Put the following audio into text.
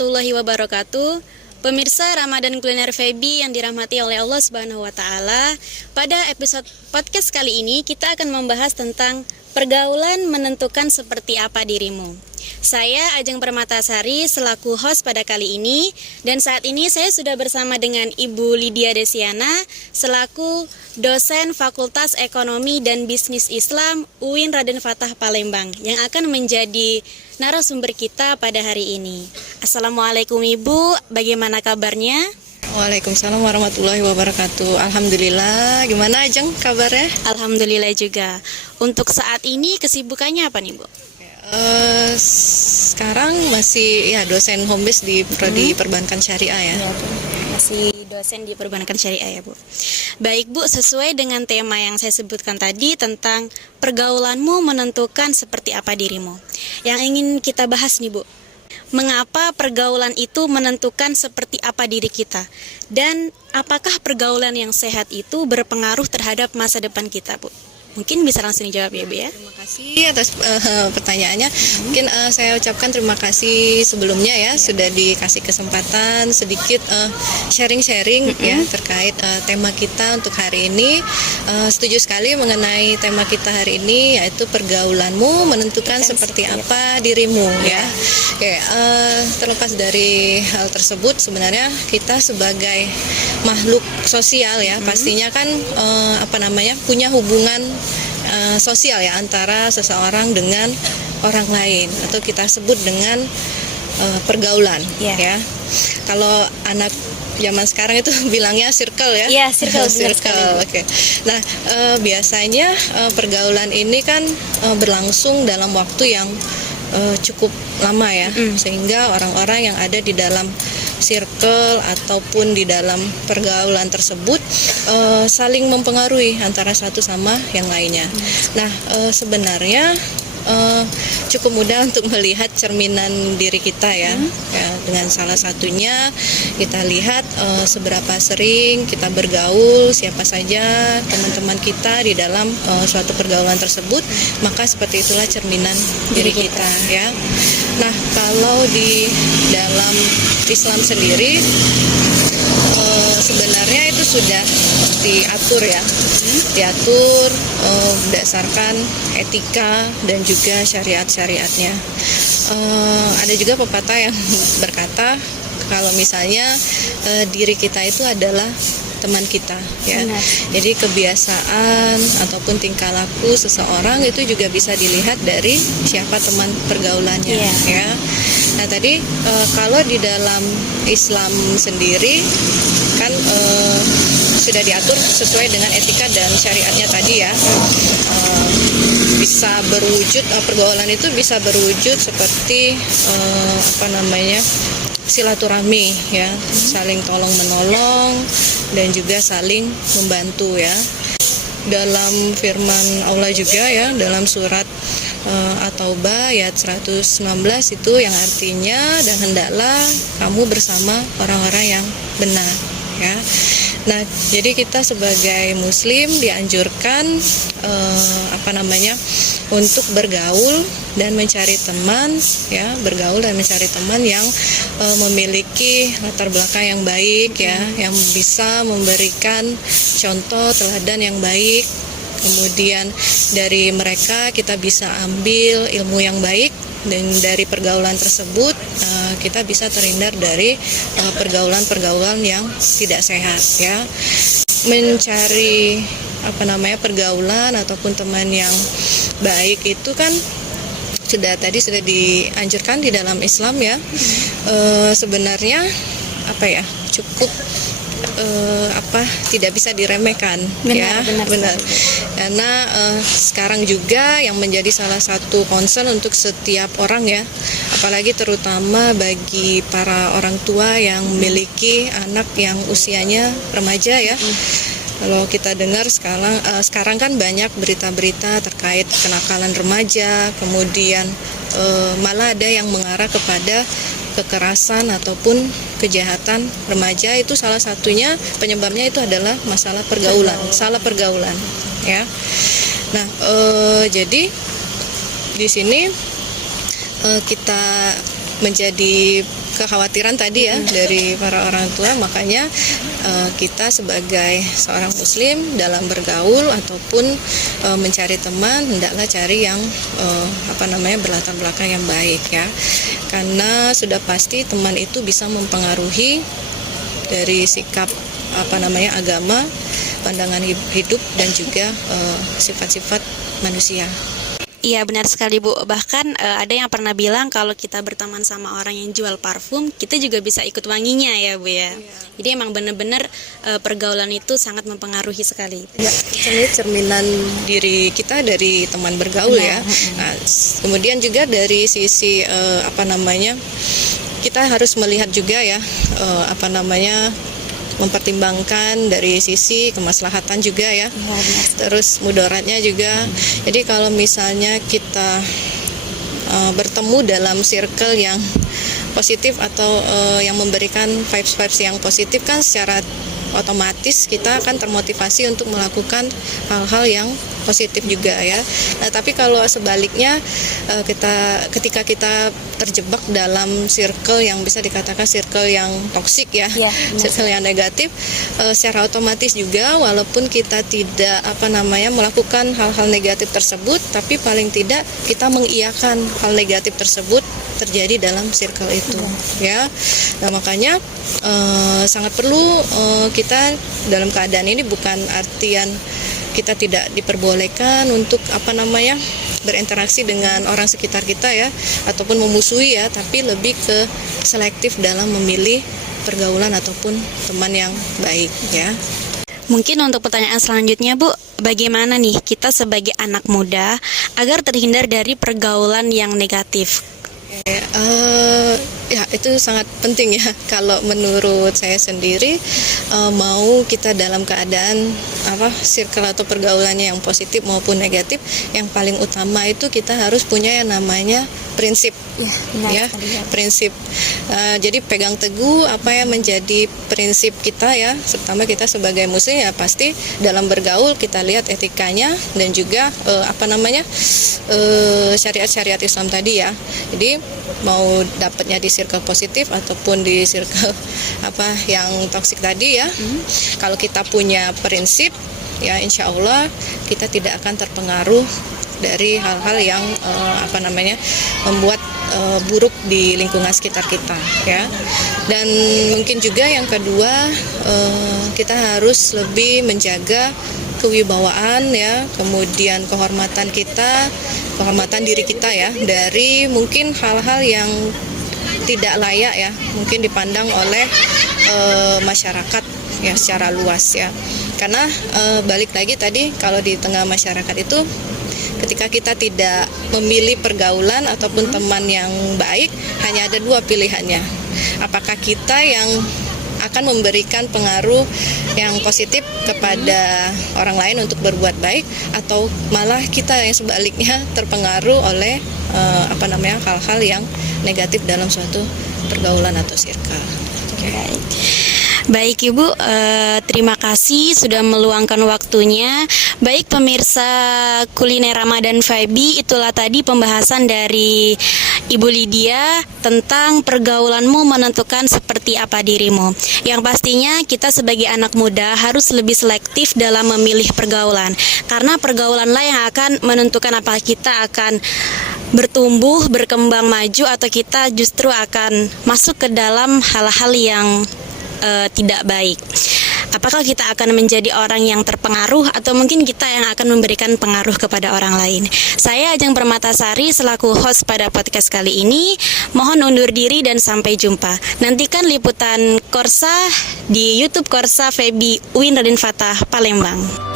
warahmatullahi wabarakatuh. Pemirsa Ramadan Kuliner Febi yang dirahmati oleh Allah Subhanahu wa taala. Pada episode podcast kali ini kita akan membahas tentang pergaulan menentukan seperti apa dirimu. Saya Ajeng Permatasari selaku host pada kali ini, dan saat ini saya sudah bersama dengan Ibu Lydia Desiana selaku dosen Fakultas Ekonomi dan Bisnis Islam UIN Raden Fatah Palembang yang akan menjadi narasumber kita pada hari ini. Assalamualaikum Ibu, bagaimana kabarnya? Waalaikumsalam warahmatullahi wabarakatuh. Alhamdulillah. Gimana Ajeng kabarnya? Alhamdulillah juga. Untuk saat ini kesibukannya apa nih Bu? Sekarang masih dosen home base di Prodi Perbankan Syariah ya. Masih dosen di Perbankan Syariah ya Bu. Baik Bu, sesuai dengan tema yang saya sebutkan tadi tentang pergaulanmu menentukan seperti apa dirimu. Yang ingin kita bahas nih Bu, mengapa pergaulan itu menentukan seperti apa diri kita, dan apakah pergaulan yang sehat itu berpengaruh terhadap masa depan kita Bu? Mungkin bisa langsung dijawab ya Bu ya. Terima kasih atas pertanyaannya. Mungkin saya ucapkan terima kasih sebelumnya ya, sudah dikasih kesempatan sedikit sharing-sharing ya terkait tema kita untuk hari ini. Setuju sekali mengenai tema kita hari ini, yaitu pergaulanmu menentukan seperti apa dirimu ya. Oke, terlepas dari hal tersebut, sebenarnya kita sebagai makhluk sosial ya, pastinya kan punya hubungan sosial ya antara seseorang dengan orang lain, atau kita sebut dengan pergaulan ya. Kalau anak zaman sekarang itu bilangnya circle ya. Iya, circle. Oke. Nah, biasanya pergaulan ini kan berlangsung dalam waktu yang cukup lama ya, sehingga orang-orang yang ada di dalam circle ataupun di dalam pergaulan tersebut saling mempengaruhi antara satu sama yang lainnya. Nah, sebenarnya cukup mudah untuk melihat cerminan diri kita ya, dengan salah satunya kita lihat seberapa sering kita bergaul, siapa saja teman-teman kita di dalam suatu pergaulan tersebut, maka seperti itulah cerminan diri kita ya. Nah, kalau di dalam Islam sendiri sebenarnya itu sudah diatur ya, berdasarkan etika dan juga syariat-syariatnya. Ada juga pepatah yang berkata kalau misalnya diri kita itu adalah teman kita ya. Jadi kebiasaan ataupun tingkah laku seseorang itu juga bisa dilihat dari siapa teman pergaulannya ya. Nah, tadi kalau di dalam Islam sendiri kan sudah diatur sesuai dengan etika dan syariatnya tadi ya. Bisa berwujud pergaulan itu bisa berwujud seperti silaturahmi ya, saling tolong menolong dan juga saling membantu ya. Dalam firman Allah juga ya, dalam surat At-Taubah ayat 119 itu yang artinya, dan hendaklah kamu bersama orang-orang yang benar ya. Nah, jadi kita sebagai muslim dianjurkan untuk bergaul dan mencari teman ya, yang memiliki latar belakang yang baik ya, yang bisa memberikan contoh teladan yang baik. Kemudian dari mereka kita bisa ambil ilmu yang baik, dan dari pergaulan tersebut kita bisa terhindar dari pergaulan-pergaulan yang tidak sehat ya. Mencari pergaulan ataupun teman yang baik itu kan sudah dianjurkan di dalam Islam ya. Sebenarnya cukup tidak bisa diremehkan. Benar. Karena sekarang juga yang menjadi salah satu concern untuk setiap orang ya, apalagi terutama bagi para orang tua yang memiliki anak yang usianya remaja ya. Kalau kita dengar sekarang kan banyak berita-berita terkait kenakalan remaja, kemudian malah ada yang mengarah kepada kekerasan ataupun kejahatan remaja. Itu salah satunya penyebabnya itu adalah masalah pergaulan, salah pergaulan ya. Nah, jadi di sini kita menjadi kekhawatiran tadi ya dari para orang tua. Makanya kita sebagai seorang muslim dalam bergaul ataupun mencari teman, hendaklah cari yang berlatar belakang yang baik ya, karena sudah pasti teman itu bisa mempengaruhi dari sikap agama, pandangan hidup, dan juga sifat-sifat manusia. Iya benar sekali Bu, bahkan ada yang pernah bilang kalau kita berteman sama orang yang jual parfum, kita juga bisa ikut wanginya ya Bu ya. Jadi emang benar-benar pergaulan itu sangat mempengaruhi sekali. Ya, ini cerminan diri kita dari teman bergaul ya. Nah, kemudian juga dari sisi kita harus melihat juga ya mempertimbangkan dari sisi kemaslahatan juga ya, terus mudaratnya juga. Jadi kalau misalnya kita bertemu dalam circle yang positif atau yang memberikan vibes yang positif, kan secara otomatis kita akan termotivasi untuk melakukan hal-hal yang positif juga ya. Nah, tapi kalau sebaliknya ketika kita terjebak dalam circle yang bisa dikatakan circle yang toksik ya, circle yang negatif, secara otomatis juga walaupun kita tidak melakukan hal-hal negatif tersebut, tapi paling tidak kita mengiyakan hal negatif tersebut terjadi dalam circle itu ya. Nah, makanya sangat perlu kita dalam keadaan ini, bukan artian kita tidak diperbolehkan untuk berinteraksi dengan orang sekitar kita ya, ataupun memusuhi ya, tapi lebih ke selektif dalam memilih pergaulan ataupun teman yang baik ya. Mungkin untuk pertanyaan selanjutnya Bu, bagaimana nih kita sebagai anak muda agar terhindar dari pergaulan yang negatif? Ya, itu sangat penting ya. Kalau menurut saya sendiri, mau kita dalam keadaan circle atau pergaulannya yang positif maupun negatif, yang paling utama itu kita harus punya yang namanya prinsip prinsip. Jadi pegang teguh apa yang menjadi prinsip kita ya, terutama kita sebagai muslim ya, pasti dalam bergaul kita lihat etikanya dan juga syariat-syariat Islam tadi ya. Jadi mau dapatnya di circle positif ataupun di circle yang toksik tadi ya, kalau kita punya prinsip ya, insya Allah kita tidak akan terpengaruh dari hal-hal yang membuat buruk di lingkungan sekitar kita ya. Dan mungkin juga yang kedua, kita harus lebih menjaga kewibawaan ya, kemudian kehormatan diri kita ya, dari mungkin hal-hal yang tidak layak ya, mungkin dipandang oleh masyarakat ya secara luas ya. Karena balik lagi tadi, kalau di tengah masyarakat itu, ketika kita tidak memilih pergaulan ataupun teman yang baik, hanya ada dua pilihannya. Apakah kita yang akan memberikan pengaruh yang positif kepada orang lain untuk berbuat baik, atau malah kita yang sebaliknya terpengaruh oleh hal-hal yang negatif dalam suatu pergaulan atau circle. Okay. Baik Ibu, terima kasih sudah meluangkan waktunya. Baik pemirsa Kuliner Ramadan Vibe, itulah tadi pembahasan dari Ibu Lydia tentang pergaulanmu menentukan seperti apa dirimu. Yang pastinya kita sebagai anak muda harus lebih selektif dalam memilih pergaulan, karena pergaulanlah yang akan menentukan apakah kita akan bertumbuh, berkembang maju, atau kita justru akan masuk ke dalam hal-hal yang tidak baik. Apakah kita akan menjadi orang yang terpengaruh, atau mungkin kita yang akan memberikan pengaruh kepada orang lain. Saya Ajeng Permatasari selaku host pada podcast kali ini mohon undur diri dan sampai jumpa. Nantikan liputan Korsa di YouTube Korsa Febi Uin Radin Fatah Palembang.